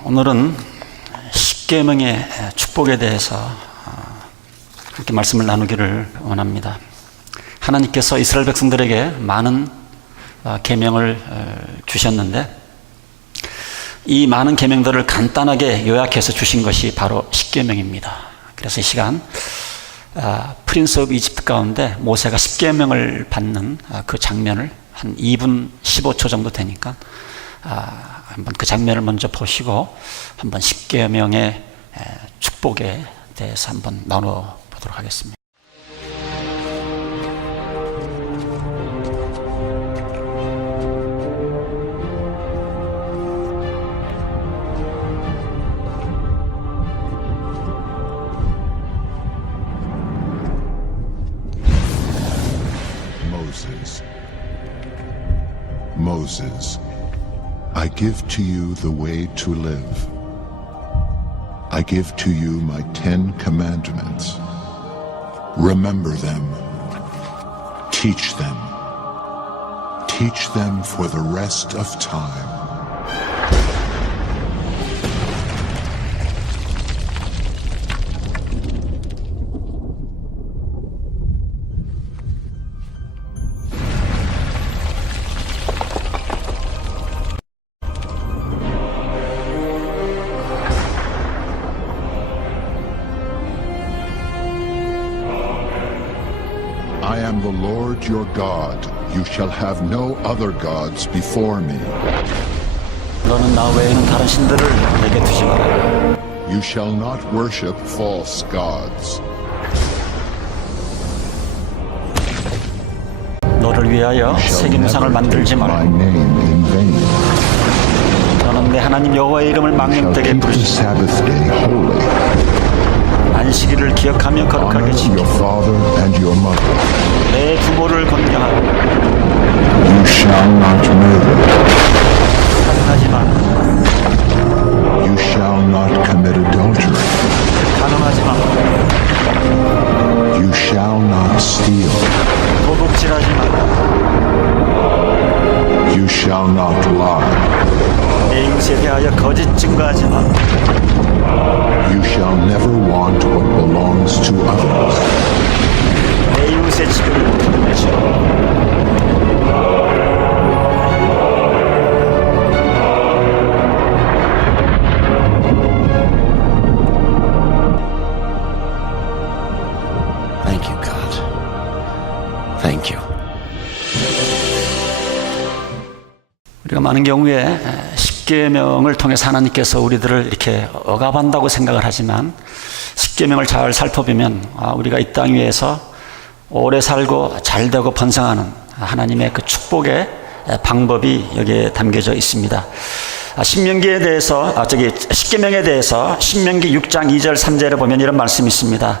오늘은 십계명의 축복에 대해서 함께 말씀을 나누기를 원합니다. 하나님께서 이스라엘 백성들에게 많은 계명을 주셨는데 이 많은 계명들을 간단하게 요약해서 주신 것이 바로 십계명입니다. 그래서 이 시간 프린스 오브 이집트 가운데 모세가 십계명을 받는 그 장면을 한 2분 15초 정도 되니까 한번 그 장면을 먼저 보시고 한번 십계명의 축복에 대해서 한번 나눠 보도록 하겠습니다. Moses, I give to you the way to live. I give to you my 10 commandments. Remember them. Teach them. Teach them for the rest of time. I am the Lord your God. You shall have no other gods before me. 너는 나 외에는 다른 신들을 내게 두지 말아라. You shall not worship false gods. 너를 위하여 세겜상을 만들지 my 말고 name in vain. 너는 내 하나님 여호와의 이름을 Shall 망령되게 keep the 부르시고 Sabbath day holy. 안식일을 기억하며 Honor 거룩하게 your 지키고 father and your mother. 내 부모를 권경하고 You shall not murder. 살인하지 마, You shall not commit adultery. 간음하지 마, You shall not steal. 도둑질하지 마, You shall not lie. 내 이웃에 대하여 거짓 증거하지 마, You shall never want what belongs to others. 내 이웃의 집을 탐내지 마. Thank you, God. Thank you. 우리가 많은 경우에 십계명을 통해서 하나님께서 우리들을 이렇게 억압한다고 생각을 하지만 십계명을 잘 살펴보면 우리가 이 땅 위에서 오래 살고 잘되고 번성하는 하나님의 그 축복의 방법이 여기에 담겨져 있습니다. 신명기에 대해서 십계명에 대해서 신명기 6장 2절 3절에 보면 이런 말씀이 있습니다.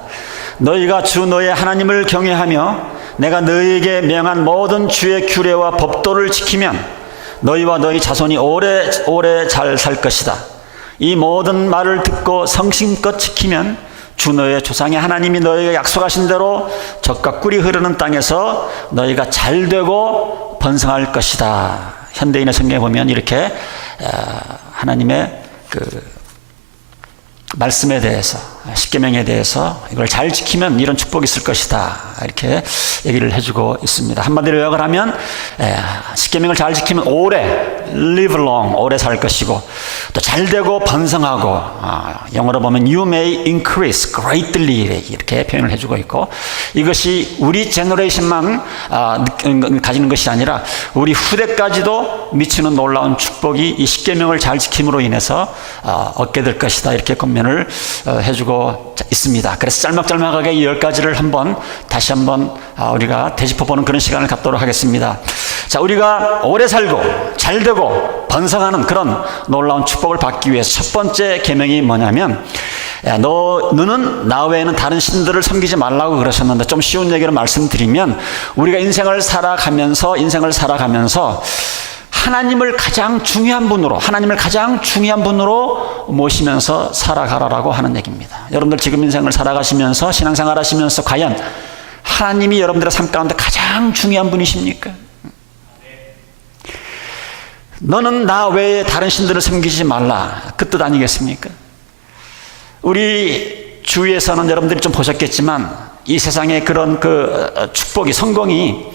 너희가 주 너의 하나님을 경외하며 내가 너희에게 명한 모든 주의 규례와 법도를 지키면 너희와 너희 자손이 오래 잘 살 것이다. 이 모든 말을 듣고 성심껏 지키면 주 너의 조상의 하나님이 너희에게 약속하신 대로 젖과 꿀이 흐르는 땅에서 너희가 잘되고 번성할 것이다. 현대인의 성경에 보면 이렇게 하나님의 그 말씀에 대해서 십계명에 대해서 이걸 잘 지키면 이런 축복이 있을 것이다 이렇게 얘기를 해주고 있습니다. 한마디로 요약을 하면 십계명을 잘 지키면 오래 live long 오래 살 것이고 또 잘되고 번성하고 영어로 보면 you may increase greatly 이렇게 표현을 해주고 있고 이것이 우리 제너레이션만 가지는 것이 아니라 우리 후대까지도 미치는 놀라운 축복이 이 십계명을 잘 지킴으로 인해서 얻게 될 것이다 이렇게 권면을 해주고 있습니다. 그래서 짤막짤막하게 이 10가지를 다시 한번 우리가 되짚어보는 그런 시간을 갖도록 하겠습니다. 자, 우리가 오래 살고 잘되고 번성하는 그런 놀라운 축복을 받기 위해서 첫 번째 계명이 뭐냐면 너는 나 외에는 다른 신들을 섬기지 말라고 그러셨는데 좀 쉬운 얘기를 말씀드리면 우리가 인생을 살아가면서 하나님을 가장 중요한 분으로 모시면서 살아가라라고 하는 얘기입니다. 여러분들 지금 인생을 살아가시면서 신앙생활 하시면서 과연 하나님이 여러분들의 삶 가운데 가장 중요한 분이십니까? 너는 나 외에 다른 신들을 섬기지 말라. 그 뜻 아니겠습니까? 우리 주위에서는 여러분들이 좀 보셨겠지만 이 세상의 그런 그 축복이, 성공이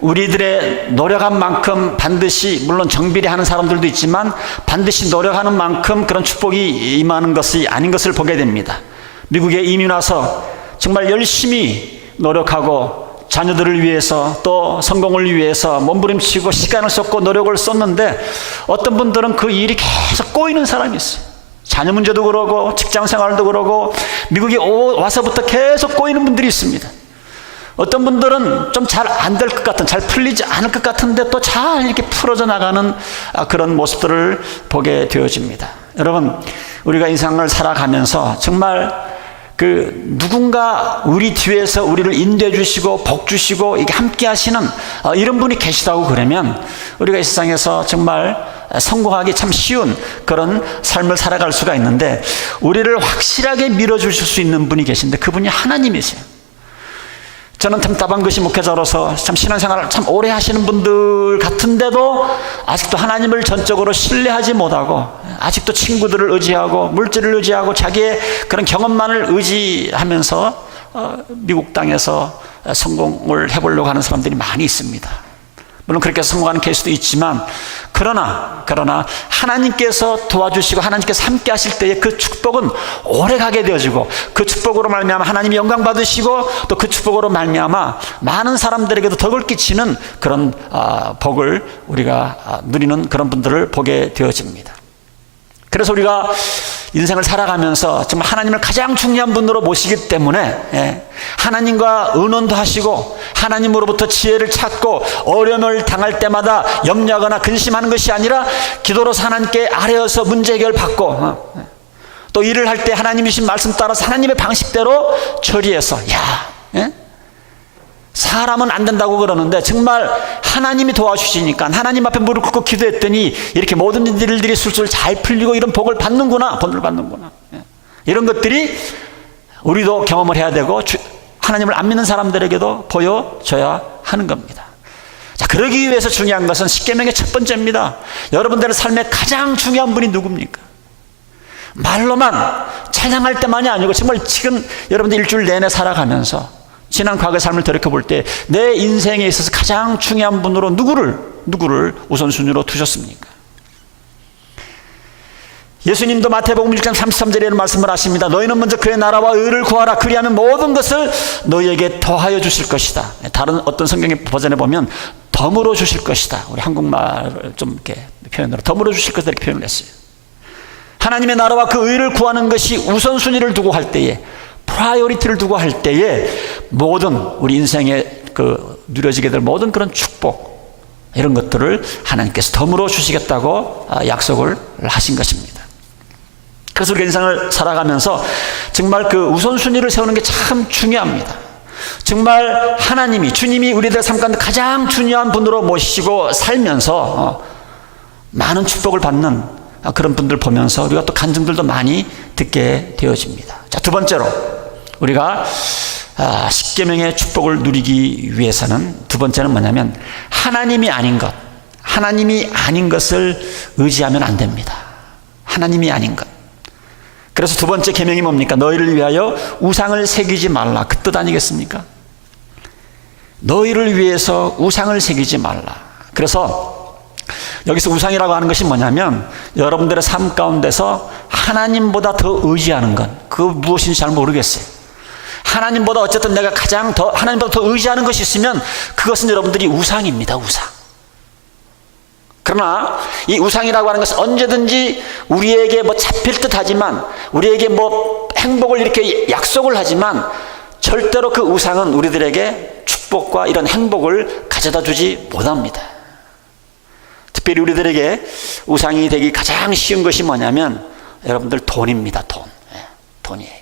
우리들의 노력한 만큼 반드시, 물론 정비례 하는 사람들도 있지만 반드시 노력하는 만큼 그런 축복이 임하는 것이 아닌 것을 보게 됩니다. 미국에 이민 와서 정말 열심히 노력하고 자녀들을 위해서 또 성공을 위해서 몸부림치고 시간을 쏟고 노력을 쏟는데 어떤 분들은 그 일이 계속 꼬이는 사람이 있어요. 자녀 문제도 그러고 직장 생활도 그러고 미국에 와서부터 계속 꼬이는 분들이 있습니다. 어떤 분들은 좀 잘 안 될 것 같은, 잘 풀리지 않을 것 같은데 또 잘 이렇게 풀어져 나가는 그런 모습들을 보게 되어집니다. 여러분, 우리가 인생을 살아가면서 정말 그 누군가 우리 뒤에서 우리를 인도해 주시고 복 주시고 이게 함께 하시는 이런 분이 계시다고 그러면 우리가 이 세상에서 정말 성공하기 참 쉬운 그런 삶을 살아갈 수가 있는데, 우리를 확실하게 밀어주실 수 있는 분이 계신데 그분이 하나님이세요. 저는 답답한 것이 목회자로서 참 신앙생활을 참 오래 하시는 분들 같은데도 아직도 하나님을 전적으로 신뢰하지 못하고 아직도 친구들을 의지하고 물질을 의지하고 자기의 그런 경험만을 의지하면서 미국 땅에서 성공을 해보려고 하는 사람들이 많이 있습니다. 물론 그렇게 성공하는 케이스도 있지만 그러나 하나님께서 도와주시고 하나님께서 함께 하실 때에 그 축복은 오래 가게 되어지고 그 축복으로 말미암아 하나님이 영광 받으시고 또 그 축복으로 말미암아 많은 사람들에게도 덕을 끼치는 그런 복을 우리가 누리는 그런 분들을 보게 되어집니다. 그래서 우리가 인생을 살아가면서 정말 하나님을 가장 중요한 분으로 모시기 때문에 하나님과 의논도 하시고 하나님으로부터 지혜를 찾고 어려움을 당할 때마다 염려하거나 근심하는 것이 아니라 기도로서 하나님께 아뢰어서 문제 해결 받고 또 일을 할 때 하나님이신 말씀 따라서 하나님의 방식대로 처리해서 사람은 안 된다고 그러는데 정말 하나님이 도와주시니까 하나님 앞에 무릎 꿇고 기도했더니 이렇게 모든 일들이 술술 잘 풀리고 이런 복을 받는구나, 본을 받는구나. 이런 것들이 우리도 경험을 해야 되고 하나님을 안 믿는 사람들에게도 보여줘야 하는 겁니다. 자, 그러기 위해서 중요한 것은 십계명의 첫 번째입니다. 여러분들의 삶에 가장 중요한 분이 누굽니까? 말로만 찬양할 때만이 아니고 정말 지금 여러분들 일주일 내내 살아가면서 지난 과거의 삶을 돌이켜볼 때 내 인생에 있어서 가장 중요한 분으로 누구를 우선순위로 두셨습니까? 예수님도 마태복음 6장 33절에 이런 말씀을 하십니다. 너희는 먼저 그의 나라와 의를 구하라. 그리하면 모든 것을 너희에게 더하여 주실 것이다. 다른 어떤 성경의 버전에 보면 덤으로 주실 것이다. 우리 한국말 좀 이렇게 표현으로 덤으로 주실 것이다 이렇게 표현을 했어요. 하나님의 나라와 그 의를 구하는 것이 우선순위를 두고 할 때에, 프라이어리티를 두고 할 때에 모든 우리 인생에 그 누려지게 될 모든 그런 축복, 이런 것들을 하나님께서 덤으로 주시겠다고 약속을 하신 것입니다. 그래서 우리가 인생을 살아가면서 정말 그 우선순위를 세우는 게 참 중요합니다. 정말 하나님이, 주님이 우리들 삶 가운데 가장 중요한 분으로 모시고 살면서 많은 축복을 받는 그런 분들 보면서 우리가 또 간증들도 많이 듣게 되어집니다. 자, 두 번째로 우리가 십계명의 축복을 누리기 위해서는 두 번째는 뭐냐면 하나님이 아닌 것, 하나님이 아닌 것을 의지하면 안 됩니다. 하나님이 아닌 것. 그래서 두 번째 계명이 뭡니까? 너희를 위하여 우상을 새기지 말라. 그 뜻 아니겠습니까? 너희를 위해서 우상을 새기지 말라. 그래서 여기서 우상이라고 하는 것이 뭐냐면 여러분들의 삶 가운데서 하나님보다 더 의지하는 것, 그 무엇인지 잘 모르겠어요. 하나님보다 어쨌든 내가 가장 더 하나님보다 더 의지하는 것이 있으면 그것은 여러분들이 우상입니다. 우상. 그러나 이 우상이라고 하는 것은 언제든지 우리에게 뭐 잡힐 듯 하지만, 우리에게 뭐 행복을 이렇게 약속을 하지만 절대로 그 우상은 우리들에게 축복과 이런 행복을 가져다 주지 못합니다. 특별히 우리들에게 우상이 되기 가장 쉬운 것이 뭐냐면 여러분들 돈입니다. 돈이에요.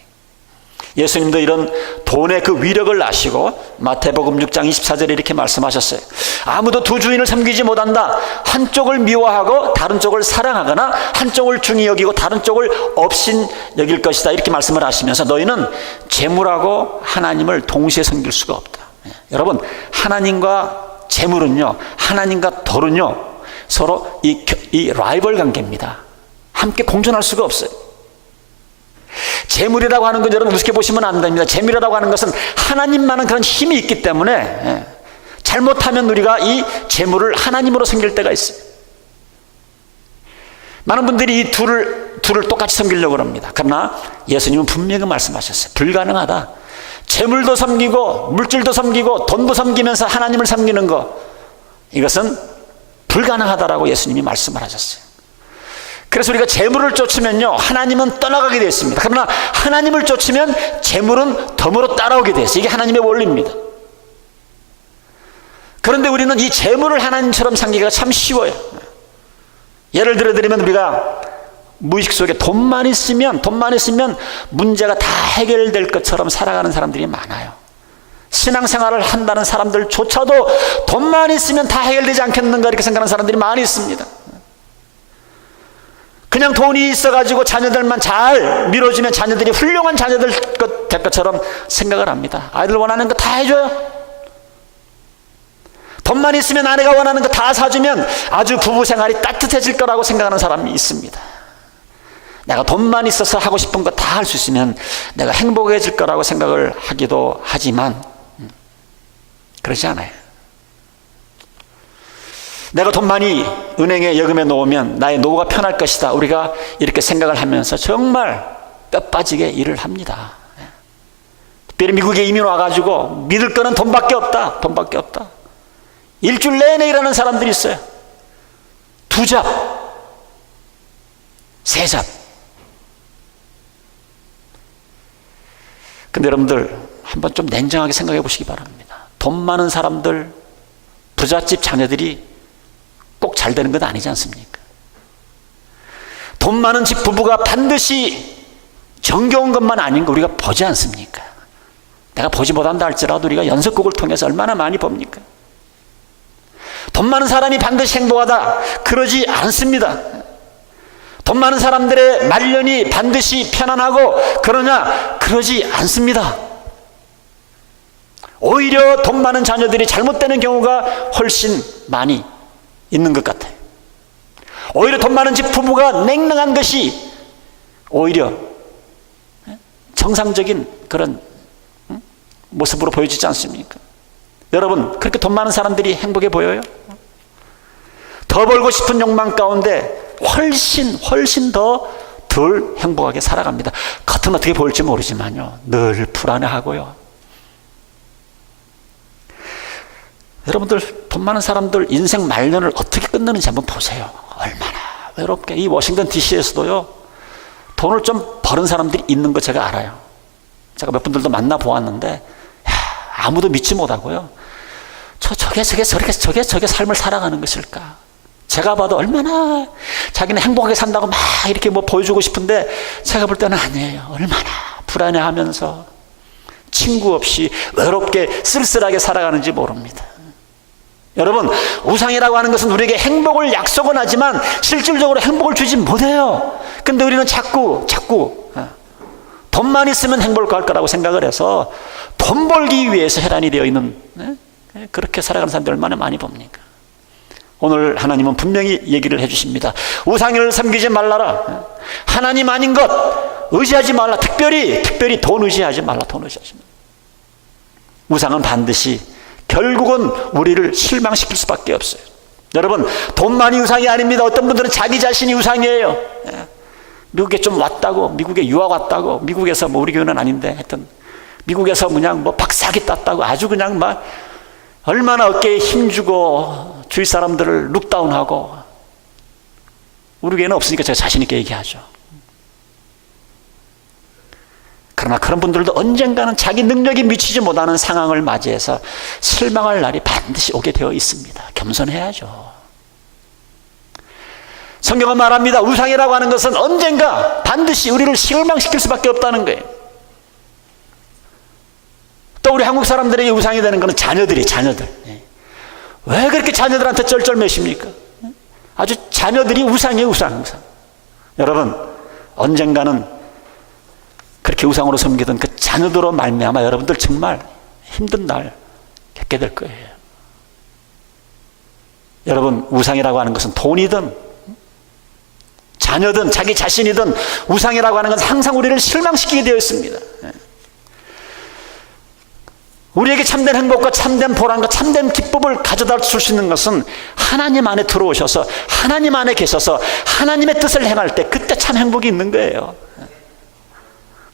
예수님도 이런 돈의 그 위력을 아시고 마태복음 6장 24절에 이렇게 말씀하셨어요. 아무도 두 주인을 섬기지 못한다. 한쪽을 미워하고 다른 쪽을 사랑하거나 한쪽을 중히 여기고 다른 쪽을 업신 여길 것이다. 이렇게 말씀을 하시면서 너희는 재물하고 하나님을 동시에 섬길 수가 없다. 여러분, 하나님과 재물은요, 하나님과 돈은요, 서로 이 라이벌 관계입니다. 함께 공존할 수가 없어요. 재물이라고 하는 건 여러분 우습게 보시면 안 됩니다. 재물이라고 하는 것은 하나님만한 그런 힘이 있기 때문에 잘못하면 우리가 이 재물을 하나님으로 섬길 때가 있어요. 많은 분들이 이 둘을 똑같이 섬기려고 합니다. 그러나 예수님은 분명히 말씀하셨어요. 불가능하다. 재물도 섬기고 물질도 섬기고 돈도 섬기면서 하나님을 섬기는 것, 이것은 불가능하다라고 예수님이 말씀을 하셨어요. 그래서 우리가 재물을 쫓으면요, 하나님은 떠나가게 되어 있습니다. 그러나 하나님을 쫓으면 재물은 덤으로 따라오게 되어 있어요. 이게 하나님의 원리입니다. 그런데 우리는 이 재물을 하나님처럼 섬기기가 참 쉬워요. 예를 들어 드리면 우리가 무의식 속에 돈만 있으면 문제가 다 해결될 것처럼 살아가는 사람들이 많아요. 신앙생활을 한다는 사람들조차도 돈만 있으면 다 해결되지 않겠는가 이렇게 생각하는 사람들이 많이 있습니다. 그냥 돈이 있어가지고 자녀들만 잘 밀어주면 자녀들이 훌륭한 자녀들 될 것처럼 생각을 합니다. 아이들 원하는 거 다 해줘요. 돈만 있으면 아내가 원하는 거 다 사주면 아주 부부 생활이 따뜻해질 거라고 생각하는 사람이 있습니다. 내가 돈만 있어서 하고 싶은 거 다 할 수 있으면 내가 행복해질 거라고 생각을 하기도 하지만 그렇지 않아요. 내가 돈 많이 은행에 여금해 놓으면 나의 노후가 편할 것이다. 우리가 이렇게 생각을 하면서 정말 뼈 빠지게 일을 합니다. 특별히 미국에 이민 와가지고 믿을 거는 돈밖에 없다. 돈밖에 없다. 일주일 내내 일하는 사람들이 있어요. 2잡, 3잡. 근데 여러분들 한번 좀 냉정하게 생각해 보시기 바랍니다. 돈 많은 사람들, 부잣집 자녀들이 꼭 잘 되는 건 아니지 않습니까? 돈 많은 집 부부가 반드시 정겨운 것만 아닌 거 우리가 보지 않습니까? 내가 보지 못한다 할지라도 우리가 연속극을 통해서 얼마나 많이 봅니까? 돈 많은 사람이 반드시 행복하다, 그러지 않습니다. 돈 많은 사람들의 말년이 반드시 편안하고 그러냐? 그러지 않습니다. 오히려 돈 많은 자녀들이 잘못되는 경우가 훨씬 많이 있는 것 같아요. 오히려 돈 많은 집 부부가 냉랭한 것이 오히려 정상적인 그런 모습으로 보여지지 않습니까? 여러분, 그렇게 돈 많은 사람들이 행복해 보여요? 더 벌고 싶은 욕망 가운데 훨씬 더 덜 행복하게 살아갑니다. 겉은 어떻게 보일지 모르지만요, 늘 불안해하고요. 여러분들, 돈 많은 사람들 인생 말년을 어떻게 끝내는지 한번 보세요. 얼마나 외롭게. 이 워싱턴 DC에서도요, 돈을 좀 버는 사람들이 있는 거 제가 알아요. 제가 몇 분들도 만나보았는데, 아무도 믿지 못하고요, 저게 삶을 살아가는 것일까? 제가 봐도 얼마나 자기는 행복하게 산다고 막 이렇게 뭐 보여주고 싶은데, 제가 볼 때는 아니에요. 얼마나 불안해하면서 친구 없이 외롭게 쓸쓸하게 살아가는지 모릅니다. 여러분, 우상이라고 하는 것은 우리에게 행복을 약속은 하지만 실질적으로 행복을 주지 못해요. 근데 우리는 자꾸 돈만 있으면 행복할 거라고 생각을 해서 돈 벌기 위해서 혈안이 되어 있는, 그렇게 살아가는 사람들 얼마나 많이 봅니까? 오늘 하나님은 분명히 얘기를 해주십니다. 우상을 섬기지 말라라. 하나님 아닌 것 의지하지 말라. 특별히 돈 의지하지 말라. 돈 의지하지 말라. 우상은 반드시 결국은 우리를 실망시킬 수밖에 없어요. 여러분, 돈만이 우상이 아닙니다. 어떤 분들은 자기 자신이 우상이에요. 미국에 좀 왔다고, 미국에 유학 왔다고, 미국에서 뭐 우리 교회는 아닌데 하여튼 미국에서 그냥 뭐 박사학위 땄다고 아주 그냥 막 얼마나 어깨에 힘주고 주위 사람들을 룩다운하고, 우리 교회는 없으니까 제가 자신 있게 얘기하죠. 그러나 그런 분들도 언젠가는 자기 능력이 미치지 못하는 상황을 맞이해서 실망할 날이 반드시 오게 되어 있습니다. 겸손해야죠. 성경은 말합니다. 우상이라고 하는 것은 언젠가 반드시 우리를 실망시킬 수밖에 없다는 거예요. 또 우리 한국 사람들에게 우상이 되는 것은 자녀들. 왜 그렇게 자녀들한테 쩔쩔매십니까? 아주 자녀들이 우상이에요. 우상. 여러분, 언젠가는 그렇게 우상으로 섬기던 그 자녀들로 말미암아 여러분들 정말 힘든 날 겪게 될 거예요. 여러분, 우상이라고 하는 것은 돈이든 자녀든 자기 자신이든 우상이라고 하는 것은 항상 우리를 실망시키게 되어 있습니다. 우리에게 참된 행복과 참된 보람과 참된 기쁨을 가져다 줄 수 있는 것은 하나님 안에 들어오셔서 하나님 안에 계셔서 하나님의 뜻을 행할 때, 그때 참 행복이 있는 거예요.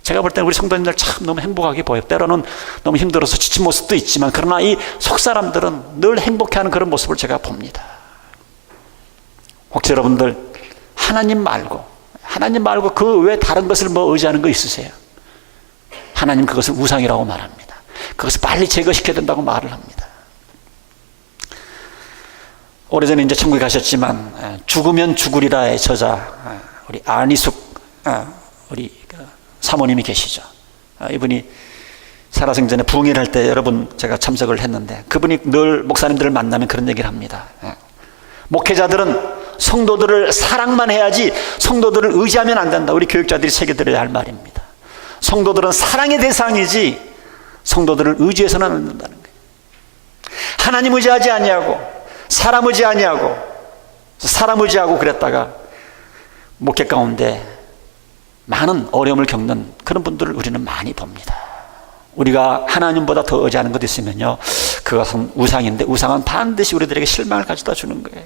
제가 볼 때는 우리 성도님들 참 너무 행복하게 보여요. 때로는 너무 힘들어서 지친 모습도 있지만, 그러나 이 속사람들은 늘 행복해하는 그런 모습을 제가 봅니다. 혹시 여러분들 하나님 말고 그 외에 다른 것을 뭐 의지하는 거 있으세요? 하나님 그것을 우상이라고 말합니다. 그것을 빨리 제거시켜야 된다고 말을 합니다. 오래전에 이제 천국에 가셨지만 죽으면 죽으리라의 저자 우리 안희숙 우리 사모님이 계시죠. 이분이 살아생전에 부흥회를 할 때 여러분 제가 참석을 했는데, 그분이 늘 목사님들을 만나면 그런 얘기를 합니다. 목회자들은 성도들을 사랑만 해야지 성도들을 의지하면 안 된다. 우리 교육자들이 새겨들어야 할 말입니다. 성도들은 사랑의 대상이지 성도들을 의지해서는 안 된다는 거예요. 하나님 의지하지 아니하고 사람 의지하고 그랬다가 목회 가운데 많은 어려움을 겪는 그런 분들을 우리는 많이 봅니다. 우리가 하나님보다 더 의지하는 것 있으면요, 그것은 우상인데, 우상은 반드시 우리들에게 실망을 가져다 주는 거예요.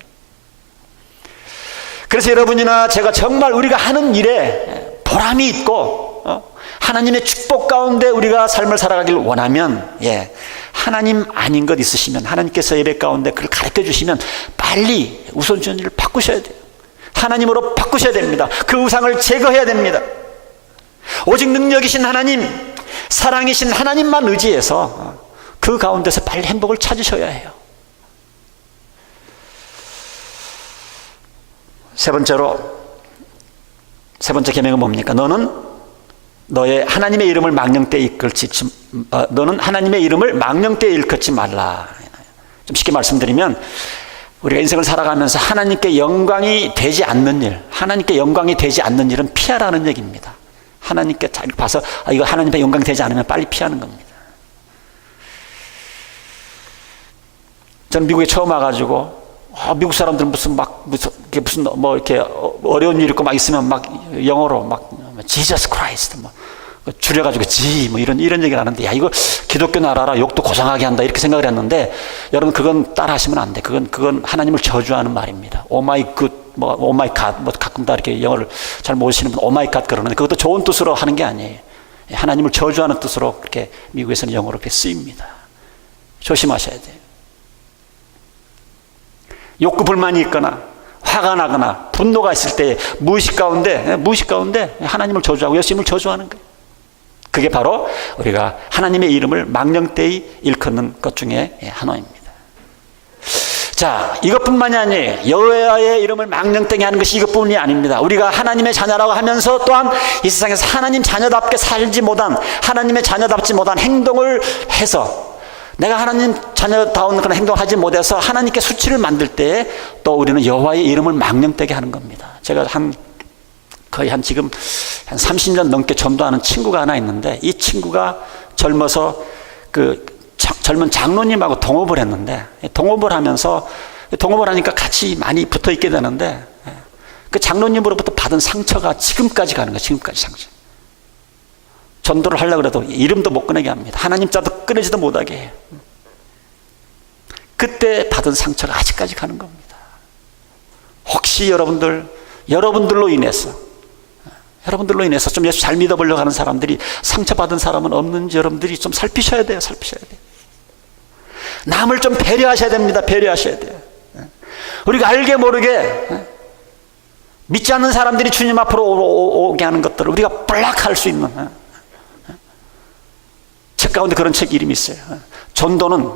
그래서 여러분이나 제가 정말 우리가 하는 일에 보람이 있고 하나님의 축복 가운데 우리가 삶을 살아가길 원하면, 하나님 아닌 것 있으시면 하나님께서 예배 가운데 그걸 가르쳐 주시면 빨리 우선순위를 바꾸셔야 돼요. 하나님으로 바꾸셔야 됩니다. 그 우상을 제거해야 됩니다. 오직 능력이신 하나님, 사랑이신 하나님만 의지해서 그 가운데서 빨리 행복을 찾으셔야 해요. 세 번째 계명은 뭡니까? 너는 너의 하나님의 이름을 망령되이 일컫지 말라. 좀 쉽게 말씀드리면, 우리가 인생을 살아가면서 하나님께 영광이 되지 않는 일은 피하라는 얘기입니다. 하나님께 잘 봐서 이거 하나님께 영광이 되지 않으면 빨리 피하는 겁니다. 저는 미국에 처음 와가지고 미국 사람들은 무슨 뭐 이렇게 어려운 일 있고 막 있으면 막 영어로 막 Jesus Christ 뭐 줄여가지고 뭐 이런 얘기를 하는데, 야, 이거 기독교 나라라 욕도 고상하게 한다 이렇게 생각을 했는데, 여러분 그건 따라 하시면 안 돼. 그건 하나님을 저주하는 말입니다. Oh my good, oh my God, 가끔 다 이렇게 영어를 잘 모르시는 분 oh my God 그러는데, 그것도 좋은 뜻으로 하는 게 아니에요. 하나님을 저주하는 뜻으로 그렇게 미국에서는 영어로 그렇게 쓰입니다. 조심하셔야 돼요. 욕구 불만이 있거나 화가 나거나 분노가 있을 때 무의식 가운데 하나님을 저주하고 예수님을 저주하는 거예요. 그게 바로 우리가 하나님의 이름을 망령되이 일컫는 것 중에 하나입니다. 자, 이것뿐만이 아니에요. 여호와의 이름을 망령되게 하는 것이 이것뿐이 아닙니다. 우리가 하나님의 자녀라고 하면서 또한 이 세상에서 하나님 자녀답게 살지 못한, 하나님의 자녀답지 못한 행동을 해서, 내가 하나님 자녀다운 그런 행동을 하지 못해서 하나님께 수치를 만들 때 또 우리는 여호와의 이름을 망령되게 하는 겁니다. 제가 거의 지금 한 30년 넘게 전도하는 친구가 하나 있는데, 이 친구가 젊어서 젊은 장로님하고 동업을 했는데, 동업을 하니까 같이 많이 붙어 있게 되는데, 그 장로님으로부터 받은 상처가 지금까지 가는 거예요. 지금까지 상처. 전도를 하려고 해도 이름도 못 꺼내게 합니다. 하나님 자도 꺼내지도 못하게 해요. 그때 받은 상처가 아직까지 가는 겁니다. 혹시 여러분들로 인해서 좀 예수 잘 믿어보려고 하는 사람들이 상처받은 사람은 없는지 여러분들이 좀 살피셔야 돼요. 남을 좀 배려하셔야 됩니다. 배려하셔야 돼요. 우리가 알게 모르게 믿지 않는 사람들이 주님 앞으로 오게 하는 것들을 우리가 블락할 수 있는, 책 가운데 그런 책 이름이 있어요. 전도는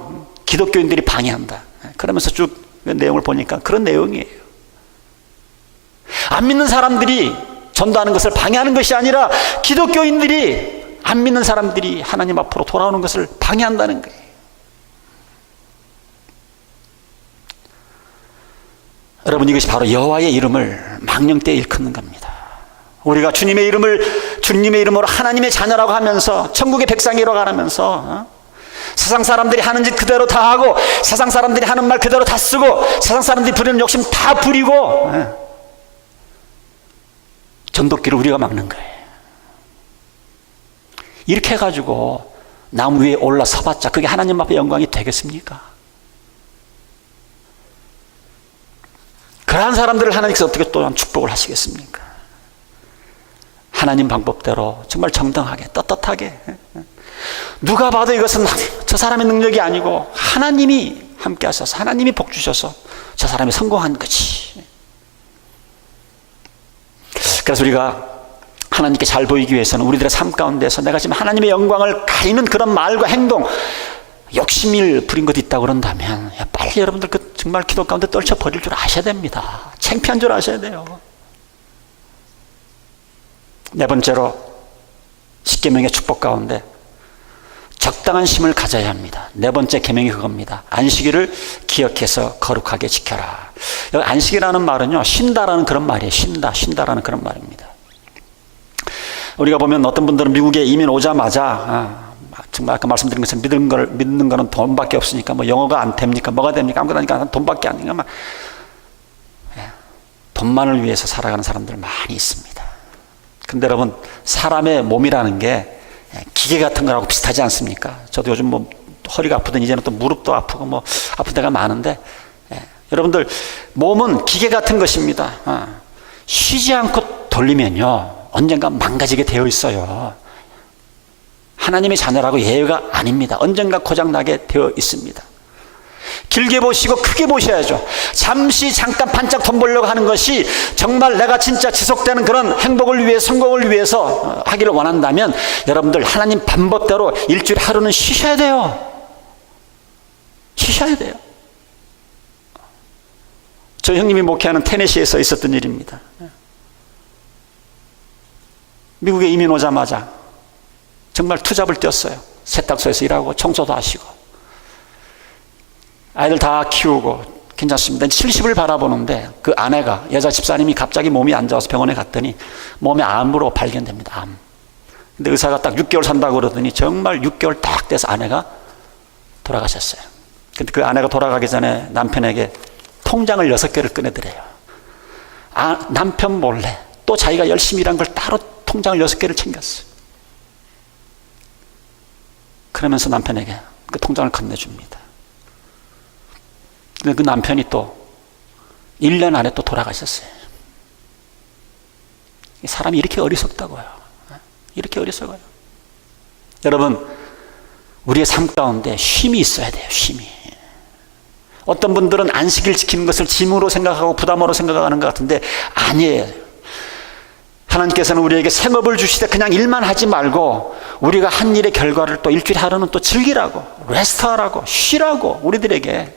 기독교인들이 방해한다. 그러면서 쭉 내용을 보니까 그런 내용이에요. 안 믿는 사람들이 전도하는 것을 방해하는 것이 아니라 기독교인들이, 안 믿는 사람들이 하나님 앞으로 돌아오는 것을 방해한다는 거예요. 여러분, 이것이 바로 여호와의 이름을 망령되이 일컫는 겁니다. 우리가 주님의 이름으로 하나님의 자녀라고 하면서 천국의 백성이라고 하면서 세상 사람들이 하는 짓 그대로 다 하고, 세상 사람들이 하는 말 그대로 다 쓰고, 세상 사람들이 부리는 욕심 다 부리고, 전도길을 우리가 막는 거예요. 이렇게 해가지고 나무 위에 올라서봤자 그게 하나님 앞에 영광이 되겠습니까? 그러한 사람들을 하나님께서 어떻게 또한 축복을 하시겠습니까? 하나님 방법대로 정말 정당하게 떳떳하게, 누가 봐도 이것은 저 사람의 능력이 아니고 하나님이 함께 하셔서 하나님이 복 주셔서 저 사람이 성공한 거지. 그래서 우리가 하나님께 잘 보이기 위해서는 우리들의 삶 가운데서 내가 지금 하나님의 영광을 가리는 그런 말과 행동, 욕심을 부린 것이 있다고 그런다면 빨리 여러분들 그 정말 기도 가운데 떨쳐버릴 줄 아셔야 됩니다. 창피한 줄 아셔야 돼요. 네 번째로 십계명의 축복 가운데 적당한 쉼을 가져야 합니다. 네 번째 계명이 그겁니다. 안식일을 기억해서 거룩하게 지켜라. 여기 안식이라는 말은요, 쉰다라는 그런 말이에요. 쉰다라는 그런 말입니다. 우리가 보면 어떤 분들은 미국에 이민 오자마자 정말 아까 말씀드린 것처럼 믿는 거는 돈밖에 없으니까 뭐 영어가 안 됩니까? 뭐가 됩니까? 아무것도 아니까 돈밖에 안 되니까 막 돈만을 위해서 살아가는 사람들 많이 있습니다. 근데 여러분, 사람의 몸이라는 게 기계 같은 거라고 비슷하지 않습니까? 저도 요즘 뭐 허리가 아프든 이제는 또 무릎도 아프고 뭐 아픈 데가 많은데, 여러분들 몸은 기계 같은 것입니다. 쉬지 않고 돌리면요 언젠가 망가지게 되어 있어요. 하나님의 자녀라고 예외가 아닙니다. 언젠가 고장나게 되어 있습니다. 길게 보시고 크게 보셔야죠. 잠깐 반짝 돈 벌려고 하는 것이 정말 내가 진짜 지속되는 그런 행복을 위해, 성공을 위해서 하기를 원한다면 여러분들 하나님 방법대로 일주일에 하루는 쉬셔야 돼요. 쉬셔야 돼요. 저 형님이 목회하는 테네시에서 있었던 일입니다. 미국에 이민 오자마자 정말 투잡을 뛰었어요. 세탁소에서 일하고 청소도 하시고 아이들 다 키우고 괜찮습니다. 70을 바라보는데 그 아내가, 여자 집사님이 갑자기 몸이 안 좋아서 병원에 갔더니 몸에 암으로 발견됩니다. 암. 근데 의사가 딱 6개월 산다고 그러더니 정말 6개월 딱 돼서 아내가 돌아가셨어요. 근데 그 아내가 돌아가기 전에 남편에게 통장을 6개를 꺼내드려요. 남편 몰래 또 자기가 열심히 일한 걸 따로 통장을 6개를 챙겼어요. 그러면서 남편에게 그 통장을 건네줍니다. 근데 그 남편이 또 1년 안에 또 돌아가셨어요. 사람이 이렇게 어리석다고요. 이렇게 어리석어요. 여러분, 우리의 삶 가운데 쉼이 있어야 돼요. 쉼이. 어떤 분들은 안식일 지키는 것을 짐으로 생각하고 부담으로 생각하는 것 같은데 아니에요. 하나님께서는 우리에게 생업을 주시되 그냥 일만 하지 말고 우리가 한 일의 결과를 또 일주일에 하루는 또 즐기라고, 레스트하라고, 쉬라고 우리들에게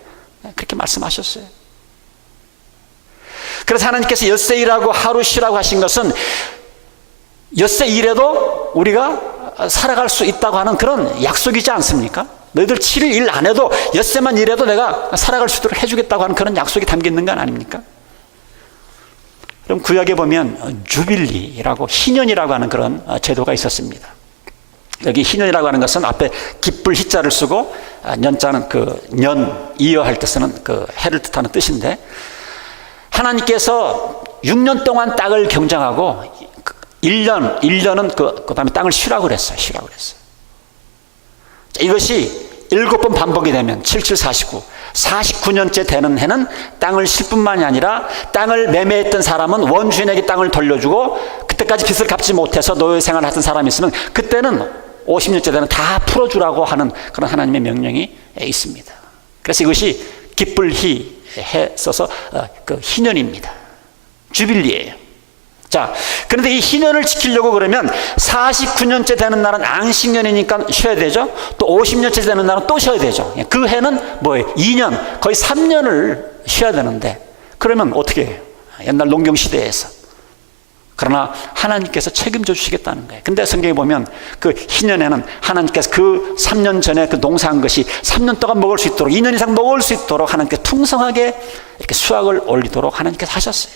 그렇게 말씀하셨어요. 그래서 하나님께서 엿새 일하고 하루 쉬라고 하신 것은 엿새 일해도 우리가 살아갈 수 있다고 하는 그런 약속이지 않습니까? 너희들 7일 일 안 해도 엿새만 일해도 내가 살아갈 수 있도록 해주겠다고 하는 그런 약속이 담겨 있는 건 아닙니까? 그럼 구약에 보면 주빌리라고, 희년이라고 하는 그런 제도가 있었습니다. 여기 희년이라고 하는 것은 앞에 기쁠 희자를 쓰고 년자는 그 년, 이어할 때 쓰는 그 해를 뜻하는 뜻인데, 하나님께서 6년 동안 땅을 경작하고 1년은 그 다음에 땅을 쉬라고 그랬어요. 쉬라고 그랬어요. 이것이 7번 반복이 되면 7, 7, 49, 49년째 되는 해는 땅을 쉴 뿐만이 아니라 땅을 매매했던 사람은 원주인에게 땅을 돌려주고, 그때까지 빚을 갚지 못해서 노예 생활을 하던 사람이 있으면 그때는 50년째 되는 다 풀어주라고 하는 그런 하나님의 명령이 있습니다. 그래서 이것이 기쁠희에 써서 그 희년입니다. 주빌리예요. 자, 그런데 이 희년을 지키려고 그러면 49년째 되는 날은 안식년이니까 쉬어야 되죠. 또 50년째 되는 날은 또 쉬어야 되죠. 그 해는 뭐예요? 2년, 거의 3년을 쉬어야 되는데, 그러면 어떻게 해요? 옛날 농경시대에서. 그러나 하나님께서 책임져 주시겠다는 거예요. 근데 성경에 보면 그 희년에는 하나님께서 그 3년 전에 그 농사한 것이 3년 동안 먹을 수 있도록, 2년 이상 먹을 수 있도록 하나님께서 풍성하게 이렇게 수확을 올리도록 하나님께서 하셨어요.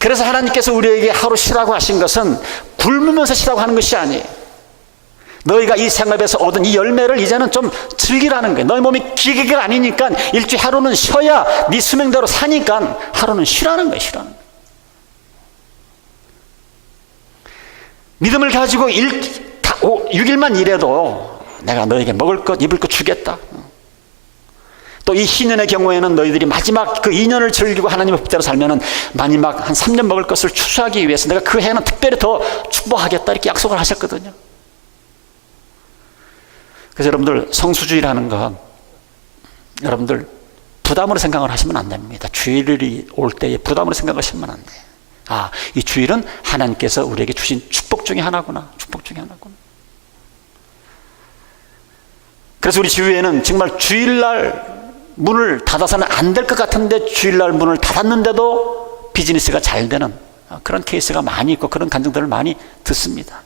그래서 하나님께서 우리에게 하루 쉬라고 하신 것은 굶으면서 쉬라고 하는 것이 아니에요. 너희가 이 생업에서 얻은 이 열매를 이제는 좀 즐기라는 거예요. 너희 몸이 기계가 아니니까 일주일 하루는 쉬어야 네 수명대로 사니까 하루는 쉬라는 거예요. 쉬라는 거예요. 믿음을 가지고 6일만 일해도 내가 너에게 먹을 것 입을 것 주겠다. 또 이 희년의 경우에는 너희들이 마지막 그 2년을 즐기고 하나님의 법대로 살면은 마지막 한 3년 먹을 것을 추수하기 위해서 내가 그 해는 특별히 더 축복하겠다 이렇게 약속을 하셨거든요. 그래서 여러분들 성수주의라는 건 여러분들 부담으로 생각을 하시면 안 됩니다. 주일이 올 때에 부담으로 생각하시면 안 돼요. 아, 이 주일은 하나님께서 우리에게 주신 축복 중에 하나구나. 축복 중에 하나구나. 그래서 우리 주위에는 정말 주일날 문을 닫아서는 안 될 것 같은데 주일날 문을 닫았는데도 비즈니스가 잘 되는 그런 케이스가 많이 있고 그런 간증들을 많이 듣습니다.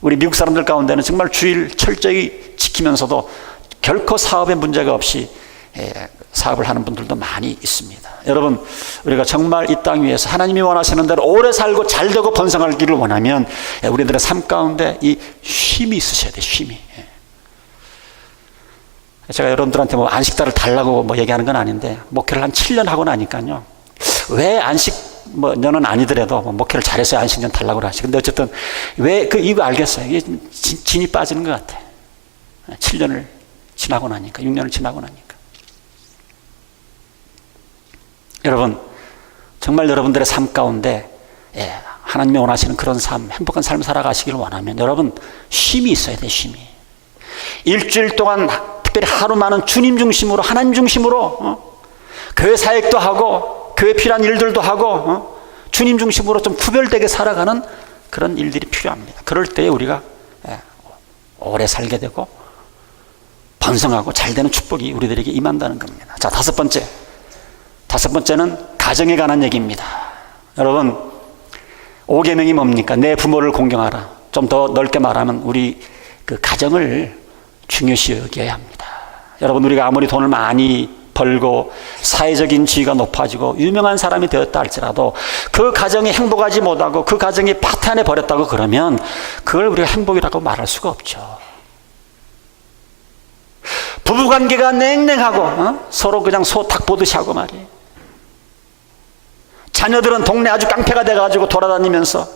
우리 미국 사람들 가운데는 정말 주일 철저히 지키면서도 결코 사업에 문제가 없이 사업을 하는 분들도 많이 있습니다. 여러분, 우리가 정말 이 땅 위에서 하나님이 원하시는 대로 오래 살고 잘 되고 번성하기를 원하면 우리들의 삶 가운데 이 쉼이 있으셔야 돼요. 쉼이. 제가 여러분들한테 뭐 안식달을 달라고 뭐 얘기하는 건 아닌데 목회를 한 7년 하고 나니까요. 왜 안식 뭐 년은 아니더라도 뭐 목회를 잘해서 안식년 달라고 하시. 근데 어쨌든 왜 그 이유 알겠어요. 이게 진이 빠지는 것 같아. 7년을 지나고 나니까 6년을 지나고 나니까. 여러분 정말 여러분들의 삶 가운데 하나님이 원하시는 그런 삶, 행복한 삶을 살아가시기를 원하면 여러분 쉼이 있어야 돼요. 쉼이. 일주일 동안 특별히 하루만은 주님 중심으로 하나님 중심으로 교회 사역도 하고 교회 필요한 일들도 하고 주님 중심으로 좀 구별되게 살아가는 그런 일들이 필요합니다. 그럴 때에 우리가 오래 살게 되고 번성하고 잘 되는 축복이 우리들에게 임한다는 겁니다. 자, 다섯 번째는 가정에 관한 얘기입니다. 여러분 5계명이 뭡니까? 내 부모를 공경하라. 좀 더 넓게 말하면 우리 그 가정을 중요시 여겨야 합니다. 여러분 우리가 아무리 돈을 많이 벌고 사회적인 지위가 높아지고 유명한 사람이 되었다 할지라도 그 가정이 행복하지 못하고 그 가정이 파탄에 버렸다고 그러면 그걸 우리가 행복이라고 말할 수가 없죠. 부부관계가 냉랭하고 서로 그냥 소탁 보듯이 하고 말이에요. 자녀들은 동네 아주 깡패가 돼가지고 돌아다니면서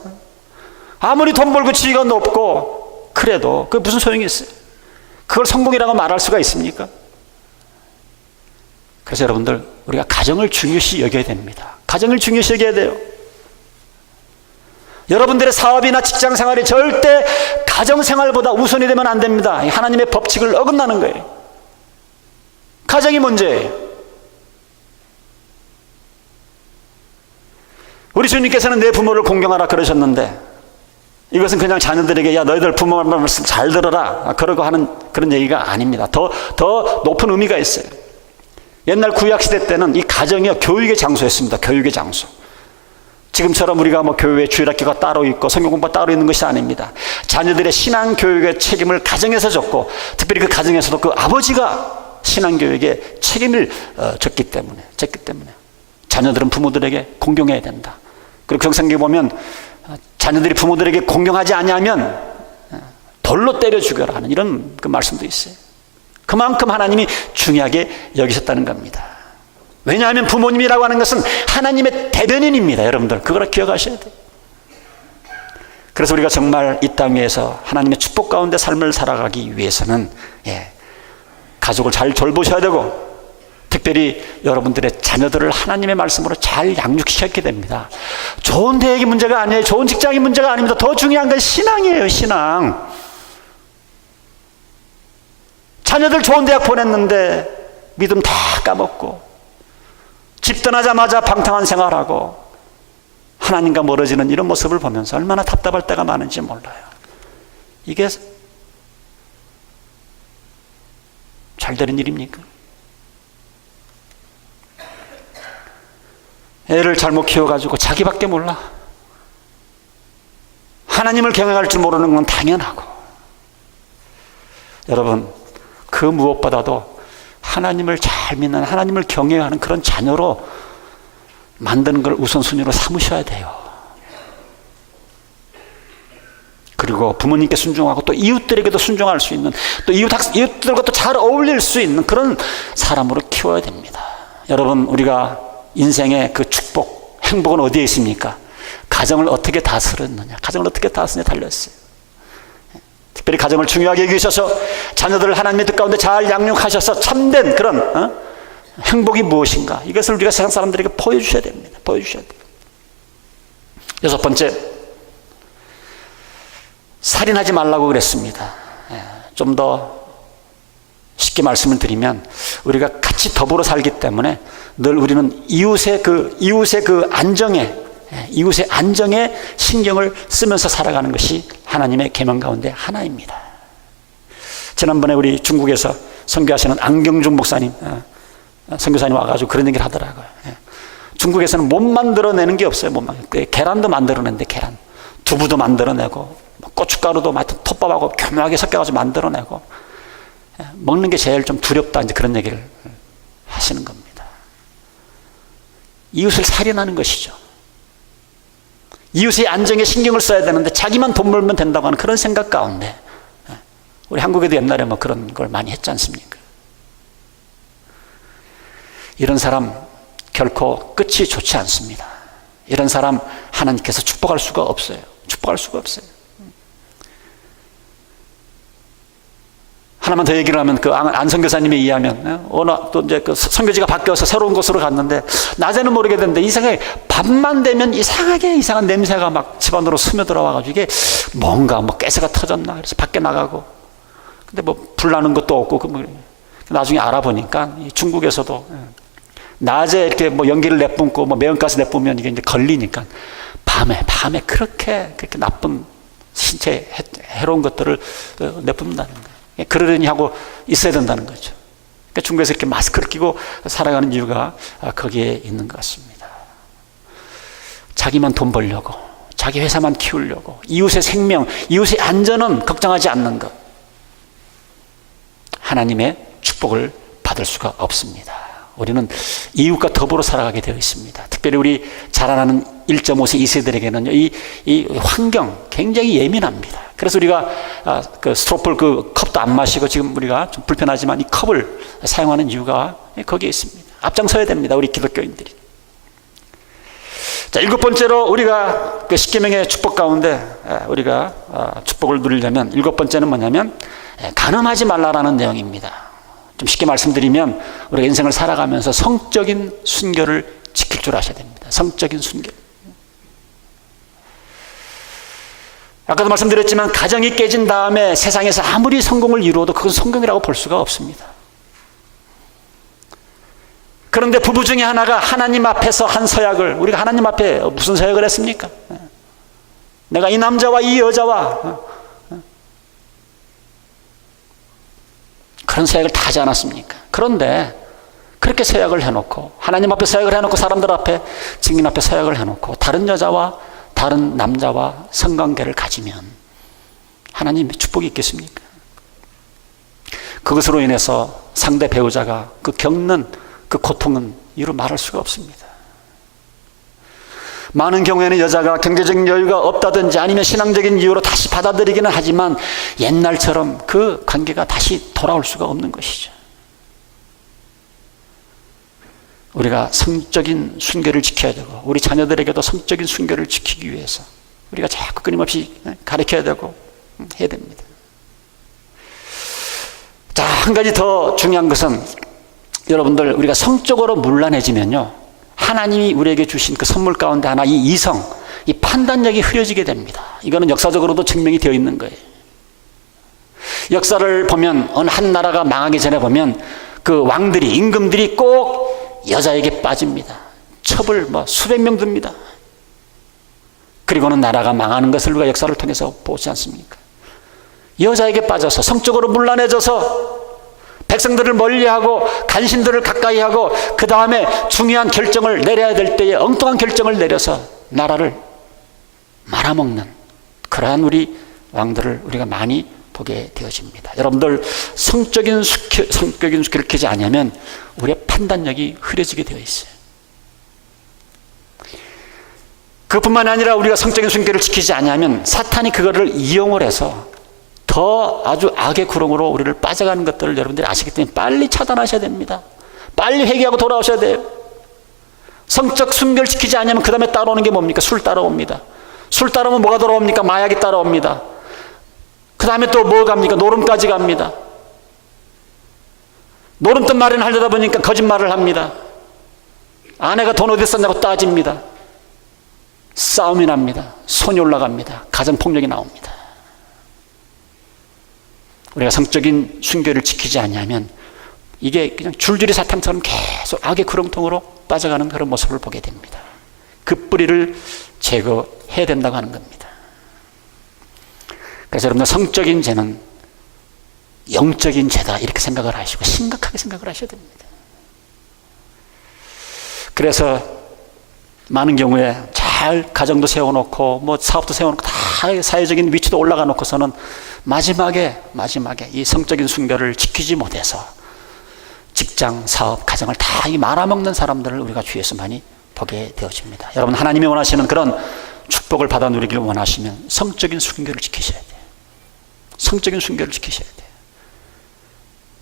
아무리 돈 벌고 지위가 높고 그래도 그게 무슨 소용이 있어요? 그걸 성공이라고 말할 수가 있습니까? 그래서 여러분들 우리가 가정을 중요시 여겨야 됩니다. 가정을 중요시 여겨야 돼요. 여러분들의 사업이나 직장 생활이 절대 가정 생활보다 우선이 되면 안 됩니다. 하나님의 법칙을 어긋나는 거예요. 가정이 문제예요. 우리 주님께서는 내 부모를 공경하라 그러셨는데 이것은 그냥 자녀들에게 야 너희들 부모 말씀 잘 들어라 그러고 하는 그런 얘기가 아닙니다. 더 높은 의미가 있어요. 옛날 구약시대 때는 이 가정이 교육의 장소였습니다. 교육의 장소. 지금처럼 우리가 뭐 교회 주일학교가 따로 있고 성경 공부가 따로 있는 것이 아닙니다. 자녀들의 신앙교육의 책임을 가정에서 졌고 특별히 그 가정에서도 그 아버지가 신앙교육에 책임을 졌기 때문에 자녀들은 부모들에게 공경해야 된다. 그리고 경상기에 보면 자녀들이 부모들에게 공경하지 않으면 돌로 때려 죽여라 하는 이런 그 말씀도 있어요. 그만큼 하나님이 중요하게 여기셨다는 겁니다. 왜냐하면 부모님이라고 하는 것은 하나님의 대변인입니다. 여러분들 그걸 기억하셔야 돼요. 그래서 우리가 정말 이 땅 위에서 하나님의 축복 가운데 삶을 살아가기 위해서는 가족을 잘 돌보셔야 되고 특별히 여러분들의 자녀들을 하나님의 말씀으로 잘 양육시켜야 됩니다. 좋은 대학이 문제가 아니에요. 좋은 직장이 문제가 아닙니다. 더 중요한 건 신앙이에요. 신앙. 자녀들 좋은 대학 보냈는데 믿음 다 까먹고 집 떠나자마자 방탕한 생활하고 하나님과 멀어지는 이런 모습을 보면서 얼마나 답답할 때가 많은지 몰라요. 이게 잘 되는 일입니까? 애를 잘못 키워가지고 자기밖에 몰라. 하나님을 경외할 줄 모르는 건 당연하고. 여러분 그 무엇보다도 하나님을 잘 믿는 하나님을 경외하는 그런 자녀로 만드는 걸 우선순위로 삼으셔야 돼요. 그리고 부모님께 순종하고 또 이웃들에게도 순종할 수 있는, 또 이웃들과 또 잘 어울릴 수 있는 그런 사람으로 키워야 됩니다. 여러분, 우리가 인생의 그 축복, 행복은 어디에 있습니까? 가정을 어떻게 다스렸느냐, 가정을 어떻게 다스느냐 달렸어요. 특별히 가정을 중요하게 여기셔서 자녀들을 하나님의 뜻 가운데 잘 양육하셔서 참된 그런 행복이 무엇인가, 이것을 우리가 세상 사람들에게 보여주셔야 됩니다. 보여주셔야 돼요. 여섯 번째, 살인하지 말라고 그랬습니다. 좀 더 쉽게 말씀을 드리면, 우리가 같이 더불어 살기 때문에 늘 우리는 이웃의 그 안정에 신경을 쓰면서 살아가는 것이 하나님의 계명 가운데 하나입니다. 지난번에 우리 중국에서 선교하시는 안경준 목사님, 선교사님 와가지고 그런 얘기를 하더라고요. 중국에서는 못 만들어내는 게 없어요. 계란도 만들어내는데, 계란, 두부도 만들어내고, 고춧가루도 하여튼 톱밥하고 교묘하게 섞여가지고 만들어내고, 먹는 게 제일 좀 두렵다, 이제 그런 얘기를 하시는 겁니다. 이웃을 살인하는 것이죠. 이웃의 안정에 신경을 써야 되는데 자기만 돈 벌면 된다고 하는 그런 생각 가운데, 우리 한국에도 옛날에 뭐 그런 걸 많이 했지 않습니까? 이런 사람 결코 끝이 좋지 않습니다. 이런 사람 하나님께서 축복할 수가 없어요. 축복할 수가 없어요. 하나만 더 얘기를 하면, 그 안 선교사님에 의하면, 어느 또 이제 그 선교지가 바뀌어서 새로운 곳으로 갔는데, 낮에는 모르게 됐는데 이상하게 밤만 되면 이상한 냄새가 막 집안으로 스며들어와가지고, 이게 뭔가 뭐 가스가 터졌나, 그래서 밖에 나가고, 근데 뭐 불나는 것도 없고, 나중에 알아보니까 중국에서도 낮에 이렇게 뭐 연기를 내뿜고 뭐 매운가스 내뿜으면 이게 이제 걸리니까 밤에 그렇게 나쁜 신체 해로운 것들을 내뿜는다는 거예요. 그러려니 하고 있어야 된다는 거죠. 그러니까 중국에서 이렇게 마스크를 끼고 살아가는 이유가 거기에 있는 것 같습니다. 자기만 돈 벌려고, 자기 회사만 키우려고, 이웃의 생명, 이웃의 안전은 걱정하지 않는 것, 하나님의 축복을 받을 수가 없습니다. 우리는 이웃과 더불어 살아가게 되어 있습니다. 특별히 우리 자라나는 1.5세 2세들에게는 이 환경 굉장히 예민합니다. 그래서 우리가 그 스트로폴 그 컵도 안 마시고, 지금 우리가 좀 불편하지만 이 컵을 사용하는 이유가 거기에 있습니다. 앞장서야 됩니다, 우리 기독교인들이. 자, 7번째로 우리가 그 십계명의 축복 가운데 우리가 축복을 누리려면 7번째는 뭐냐면, 간음하지 말라라는 내용입니다. 좀 쉽게 말씀드리면, 우리가 인생을 살아가면서 성적인 순결을 지킬 줄 아셔야 됩니다. 성적인 순결. 아까도 말씀드렸지만, 가정이 깨진 다음에 세상에서 아무리 성공을 이루어도 그건 성공이라고 볼 수가 없습니다. 그런데 부부 중에 하나가 하나님 앞에서 한 서약을, 우리가 하나님 앞에 무슨 서약을 했습니까? 내가 이 남자와 이 여자와 그런 서약을 다 하지 않았습니까? 그런데 그렇게 서약을 해놓고, 하나님 앞에 서약을 해놓고, 사람들 앞에, 증인 앞에 서약을 해놓고 다른 여자와 다른 남자와 성관계를 가지면 하나님의 축복이 있겠습니까? 그것으로 인해서 상대 배우자가 그 겪는 그 고통은 이루 말할 수가 없습니다. 많은 경우에는 여자가 경제적인 여유가 없다든지 아니면 신앙적인 이유로 다시 받아들이기는 하지만 옛날처럼 그 관계가 다시 돌아올 수가 없는 것이죠. 우리가 성적인 순결을 지켜야 되고, 우리 자녀들에게도 성적인 순결을 지키기 위해서 우리가 자꾸 끊임없이 가르쳐야 되고 해야 됩니다. 자, 한 가지 더 중요한 것은, 여러분들, 우리가 성적으로 문란해지면요, 하나님이 우리에게 주신 그 선물 가운데 하나, 이 이성, 이 판단력이 흐려지게 됩니다. 이거는 역사적으로도 증명이 되어 있는 거예요. 역사를 보면, 어느 한 나라가 망하기 전에 보면 그 왕들이, 임금들이 꼭 여자에게 빠집니다. 첩을 뭐 수백 명 듭니다. 그리고는 나라가 망하는 것을 우리가 역사를 통해서 보지 않습니까? 여자에게 빠져서, 성적으로 문란해져서 백성들을 멀리하고 간신들을 가까이하고, 그 다음에 중요한 결정을 내려야 될 때에 엉뚱한 결정을 내려서 나라를 말아먹는 그러한 우리 왕들을 우리가 많이 보게 되어집니다. 여러분들, 성적인 수결을 지키지 않으면 우리의 판단력이 흐려지게 되어 있어요. 그뿐만 아니라 우리가 성적인 순결을 지키지 않으면 사탄이 그거를 이용을 해서 더 아주 악의 구렁으로 우리를 빠져가는 것들을 여러분들이 아시기 때문에 빨리 차단하셔야 됩니다. 빨리 회개하고 돌아오셔야 돼요. 성적 순결 지키지 않으면 그 다음에 따라오는 게 뭡니까? 술 따라옵니다. 술 따라오면 뭐가 돌아옵니까? 마약이 따라옵니다. 그 다음에 또 뭐 갑니까? 노름까지 갑니다. 노름돈 마련하려다 보니까 거짓말을 합니다. 아내가 돈 어디 썼냐고 따집니다. 싸움이 납니다. 손이 올라갑니다. 가정폭력이 나옵니다. 우리가 성적인 순결을 지키지 않으면 이게 그냥 줄줄이 사탕처럼 계속 악의 구렁텅으로 빠져가는 그런 모습을 보게 됩니다. 그 뿌리를 제거해야 된다고 하는 겁니다. 그래서 여러분들 성적인 죄는 영적인 죄다 이렇게 생각을 하시고 심각하게 생각을 하셔야 됩니다. 그래서 많은 경우에 잘 가정도 세워놓고 뭐 사업도 세워놓고 다 사회적인 위치도 올라가 놓고서는 마지막에 이 성적인 순결을 지키지 못해서 직장, 사업, 가정을 다 말아먹는 사람들을 우리가 주위에서 많이 보게 되어집니다. 여러분 하나님이 원하시는 그런 축복을 받아 누리기를 원하시면 성적인 순결을 지키셔야 돼요. 성적인 순결을 지키셔야 돼요.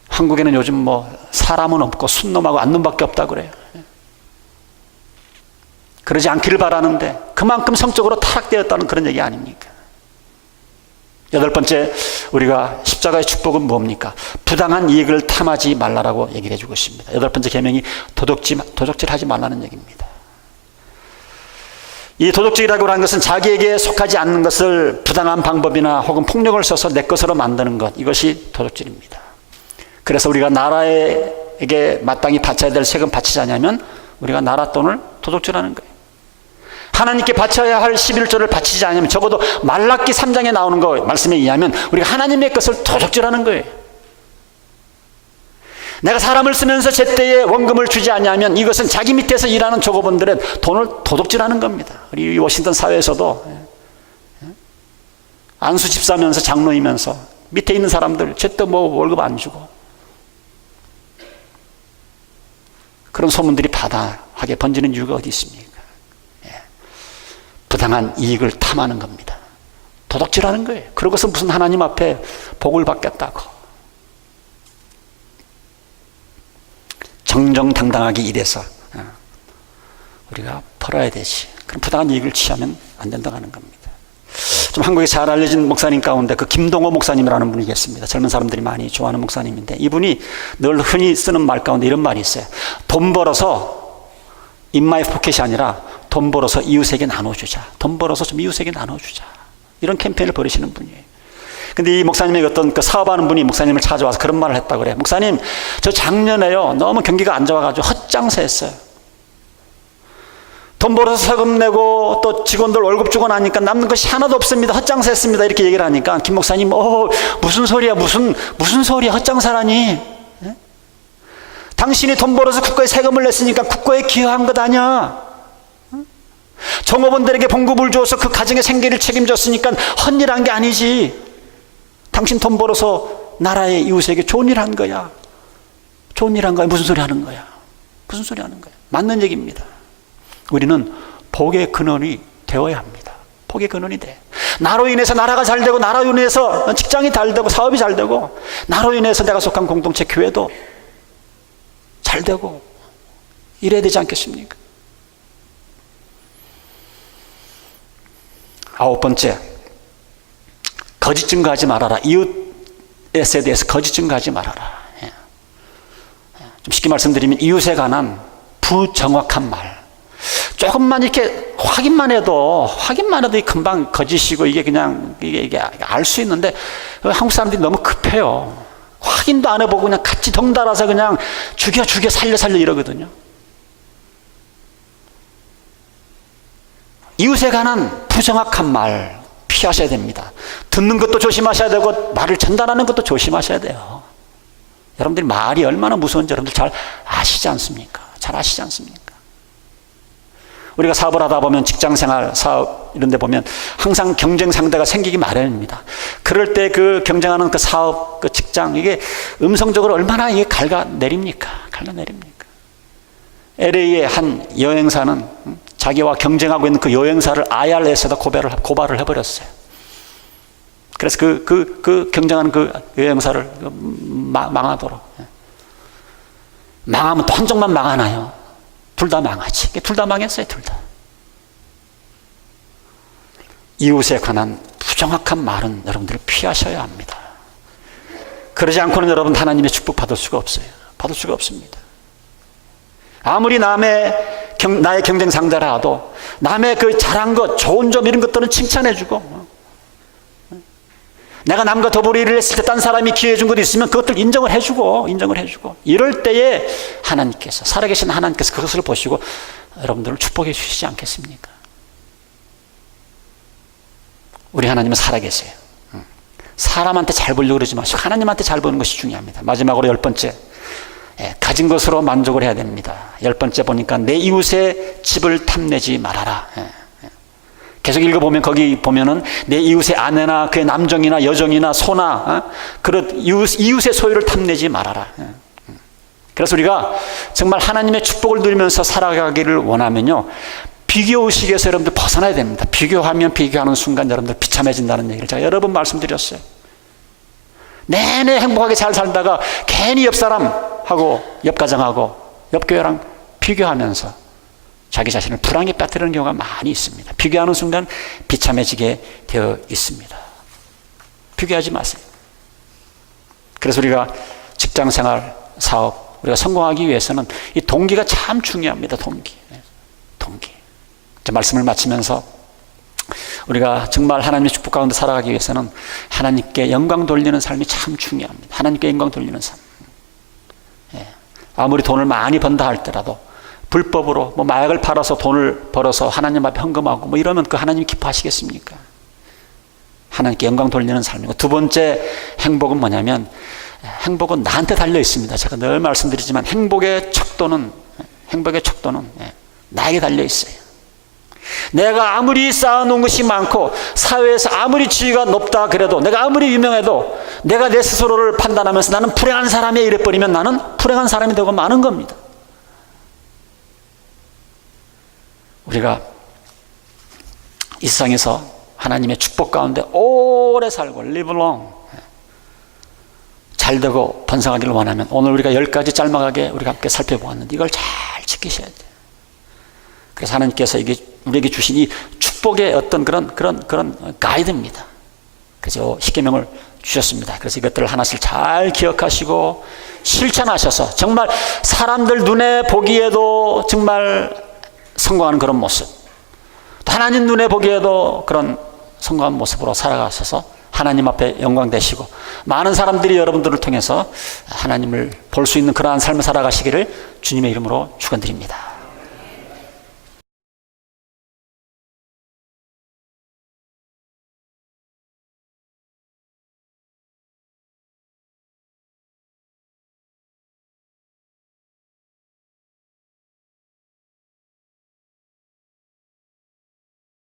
한국에는 요즘 뭐 사람은 없고 순놈하고 안놈밖에 없다 그래요. 그러지 않기를 바라는데 그만큼 성적으로 타락되었다는 그런 얘기 아닙니까? 8번째, 우리가 십자가의 축복은 뭡니까? 부당한 이익을 탐하지 말라라고 얘기를 해주고 있습니다. 8번째 계명이 도적질하지 말라는 얘기입니다. 이 도적질이라고 하는 것은 자기에게 속하지 않는 것을 부당한 방법이나 혹은 폭력을 써서 내 것으로 만드는 것, 이것이 도적질입니다. 그래서 우리가 나라에게 마땅히 바쳐야 될 세금 바치지 않으면 우리가 나라 돈을 도둑질하는 거예요. 하나님께 바쳐야 할 11조를 바치지 않으면 적어도 말라기 3장에 나오는 거 말씀에 의하면 우리가 하나님의 것을 도둑질하는 거예요. 내가 사람을 쓰면서 제때에 원금을 주지 않으면 이것은 자기 밑에서 일하는 조고분들의 돈을 도둑질하는 겁니다. 우리 워싱턴 사회에서도 안수 집사면서 장로이면서 밑에 있는 사람들 제때 뭐 월급 안 주고 그런 소문들이 바다하게 번지는 이유가 어디 있습니까? 부당한 이익을 탐하는 겁니다. 도둑질하는 거예요. 그러고서 무슨 하나님 앞에 복을 받겠다고. 정정당당하게 일해서 우리가 벌어야 되지. 그럼 부당한 이익을 취하면 안 된다고 하는 겁니다. 좀 한국에 잘 알려진 목사님 가운데 그 김동호 목사님이라는 분이 계십니다. 젊은 사람들이 많이 좋아하는 목사님인데 이분이 늘 흔히 쓰는 말 가운데 이런 말이 있어요. 돈 벌어서 in my pocket이 아니라 돈 벌어서 이웃에게 나눠주자. 돈 벌어서 좀 이웃에게 나눠주자. 이런 캠페인을 벌이시는 분이에요. 근데 이 목사님의 어떤 그 사업하는 분이 목사님을 찾아와서 그런 말을 했다고 그래요. 목사님, 저 작년에요. 너무 경기가 안 좋아가지고 헛장사했어요. 돈 벌어서 세금 내고 또 직원들 월급 주고 나니까 남는 것이 하나도 없습니다. 헛장사했습니다. 이렇게 얘기를 하니까 김 목사님, 무슨 소리야? 무슨 소리야? 헛장사라니? 예? 당신이 돈 벌어서 국가에 세금을 냈으니까 국가에 기여한 것 아니야? 종업원들에게 봉급을 주어서 그 가정의 생계를 책임졌으니까 헛일한 게 아니지. 당신 돈 벌어서 나라의 이웃에게 좋은 일 한 거야. 좋은 일 한 거야. 무슨 소리 하는 거야? 무슨 소리 하는 거야? 맞는 얘기입니다. 우리는 복의 근원이 되어야 합니다. 복의 근원이 돼. 나로 인해서 나라가 잘 되고, 나로 인해서 직장이 잘 되고, 사업이 잘 되고, 나로 인해서 내가 속한 공동체 교회도 잘 되고 이래야 되지 않겠습니까? 9번째, 거짓 증거하지 말아라. 이웃에 대해서 거짓 증거하지 말아라. 좀 쉽게 말씀드리면 이웃에 관한 부정확한 말. 조금만 이렇게 확인만 해도 금방 거짓이고 이게 그냥 이게 알 수 있는데 한국 사람들이 너무 급해요. 확인도 안 해보고 그냥 같이 덩달아서 그냥 죽여 살려 이러거든요. 이웃에 관한 부정확한 말 피하셔야 됩니다. 듣는 것도 조심하셔야 되고 말을 전달하는 것도 조심하셔야 돼요. 여러분들이 말이 얼마나 무서운지 여러분들 잘 아시지 않습니까? 잘 아시지 않습니까? 우리가 사업을 하다 보면 직장생활, 사업 이런 데 보면 항상 경쟁 상대가 생기기 마련입니다. 그럴 때 그 경쟁하는 그 사업, 그 직장 이게 음성적으로 얼마나 이게 갉아내립니까? LA의 한 여행사는 자기와 경쟁하고 있는 그 여행사를 IRS에다 고발을 해버렸어요. 그래서 그 경쟁하는 그 여행사를 망하도록. 망하면 또 한쪽만 망하나요? 둘 다 망하지. 둘 다 망했어요, 둘 다. 이웃에 관한 부정확한 말은 여러분들이 피하셔야 합니다. 그러지 않고는 여러분 하나님의 축복 받을 수가 없어요. 받을 수가 없습니다. 아무리 나의 경쟁 상대라도 남의 그 잘한 것, 좋은 점 이런 것들은 칭찬해주고, 내가 남과 더불어 일을 했을 때 딴 사람이 기회해 준 것도 있으면 그것들 인정을 해주고 이럴 때에 하나님께서, 살아계신 하나님께서 그것을 보시고 여러분들을 축복해 주시지 않겠습니까? 우리 하나님은 살아계세요. 사람한테 잘 보려고 그러지 마시고 하나님한테 잘 보는 것이 중요합니다. 마지막으로 10번째, 가진 것으로 만족을 해야 됩니다. 10번째 보니까 내 이웃의 집을 탐내지 말아라. 계속 읽어보면 거기 보면은 내 이웃의 아내나 그의 남정이나 여정이나 소나 그런 이웃의 소유를 탐내지 말아라. 그래서 우리가 정말 하나님의 축복을 누리면서 살아가기를 원하면요, 비교의식에서 여러분들 벗어나야 됩니다. 비교하는 순간 여러분들 비참해진다는 얘기를 제가 여러 번 말씀드렸어요. 내내 행복하게 잘 살다가 괜히 옆 사람하고 옆 가정하고 옆 교회랑 비교하면서 자기 자신을 불안에 빠뜨리는 경우가 많이 있습니다. 비교하는 순간 비참해지게 되어 있습니다. 비교하지 마세요. 그래서 우리가 직장생활, 사업, 우리가 성공하기 위해서는 이 동기가 참 중요합니다. 동기. 말씀을 마치면서 우리가 정말 하나님의 축복 가운데 살아가기 위해서는 하나님께 영광 돌리는 삶이 참 중요합니다. 하나님께 영광 돌리는 삶. 아무리 돈을 많이 번다 할지라도 불법으로 마약을 팔아서 돈을 벌어서 하나님 앞에 헌금하고 이러면 그 하나님이 기뻐하시겠습니까? 하나님께 영광 돌리는 삶이고, 두 번째 행복은 뭐냐면, 행복은 나한테 달려 있습니다. 제가 늘 말씀드리지만 행복의 척도는 나에게 달려 있어요. 내가 아무리 쌓아놓은 것이 많고 사회에서 아무리 지위가 높다 그래도, 내가 아무리 유명해도 내가 내 스스로를 판단하면서 나는 불행한 사람이야 이래버리면 나는 불행한 사람이 되고 마는 겁니다. 우리가 이 세상에서 하나님의 축복 가운데 오래 살고 live long, 잘 되고 번성하기를 원하면 오늘 우리가 10가지 짤막하게 우리가 함께 살펴보았는데 이걸 잘 지키셔야 돼요. 그래서 하나님께서 이게 우리에게 주신 이 축복의 어떤 그런 가이드입니다. 그래서 십계명을 주셨습니다. 그래서 이것들을 하나씩 잘 기억하시고 실천하셔서 정말 사람들 눈에 보기에도 정말 성공하는 그런 모습, 또 하나님 눈에 보기에도 그런 성공한 모습으로 살아가셔서 하나님 앞에 영광 되시고 많은 사람들이 여러분들을 통해서 하나님을 볼 수 있는 그러한 삶을 살아가시기를 주님의 이름으로 축원드립니다.